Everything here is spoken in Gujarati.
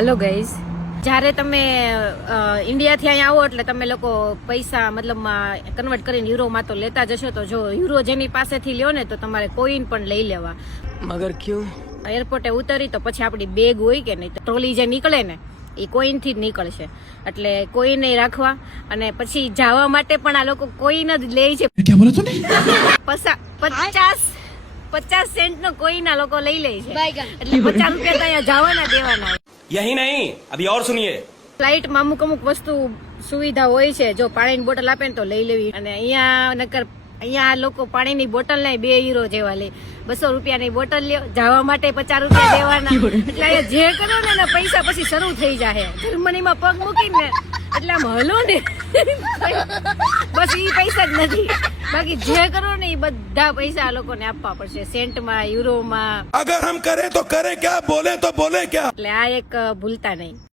હેલો ગાઈઝ, જ્યારે તમે ઇન્ડિયાથી અહીંયા આવો એટલે તમે લોકો પૈસા મતલબમાં કન્વર્ટ કરીને યુરોમાં તો લેતા જશો. તો જો યુરો જેની પાસેથી લ્યો ને તો તમારે કોઈન પણ લઈ લેવા. મગર ક્યું? એરપોર્ટે ઉતરી તો પછી આપણી બેગ હોય કે નહીં, ટ્રોલી જે નીકળે ને એ કોઈનથી જ નીકળશે. એટલે કોઈન નહીં રાખવા. અને પછી જવા માટે પણ આ લોકો કોઈન જ લે છે. 50 સેન્ટ નો કોઈન આ લોકો લઈ લે છે. એટલે 50 રૂપિયા તો અહીંયા જવાના દેવાના. यही नहीं, अभी और सुनिए. ફ્લાઇટમાં અમુક વસ્તુ સુવિધા હોય છે. જો પાણીની બોટલ આપે ને તો લઈ લેવી. અને અહીંયા લોકો પાણીની બોટલ નહીં 2 યુરો જેવા લે. 200 રૂપિયાની બોટલ લ્યો, જવા માટે 50 રૂપિયા દેવાના. એટલે અહીંયા જે કરો ને એના પૈસા પછી શરૂ થઈ જાય. જર્મનીમાં પગ મૂકીને એટલે આમ હલો ને બસ ઈ પૈસા જ નથી. બાકી જે કરો ને એ બધા પૈસા આ લોકોને આપવા પડશે, સેન્ટમાં, યુરોમાં. अगर हम करें तो करें क्या, बोले तो बोले क्या. એટલે આ એક ભૂલતા નહીં.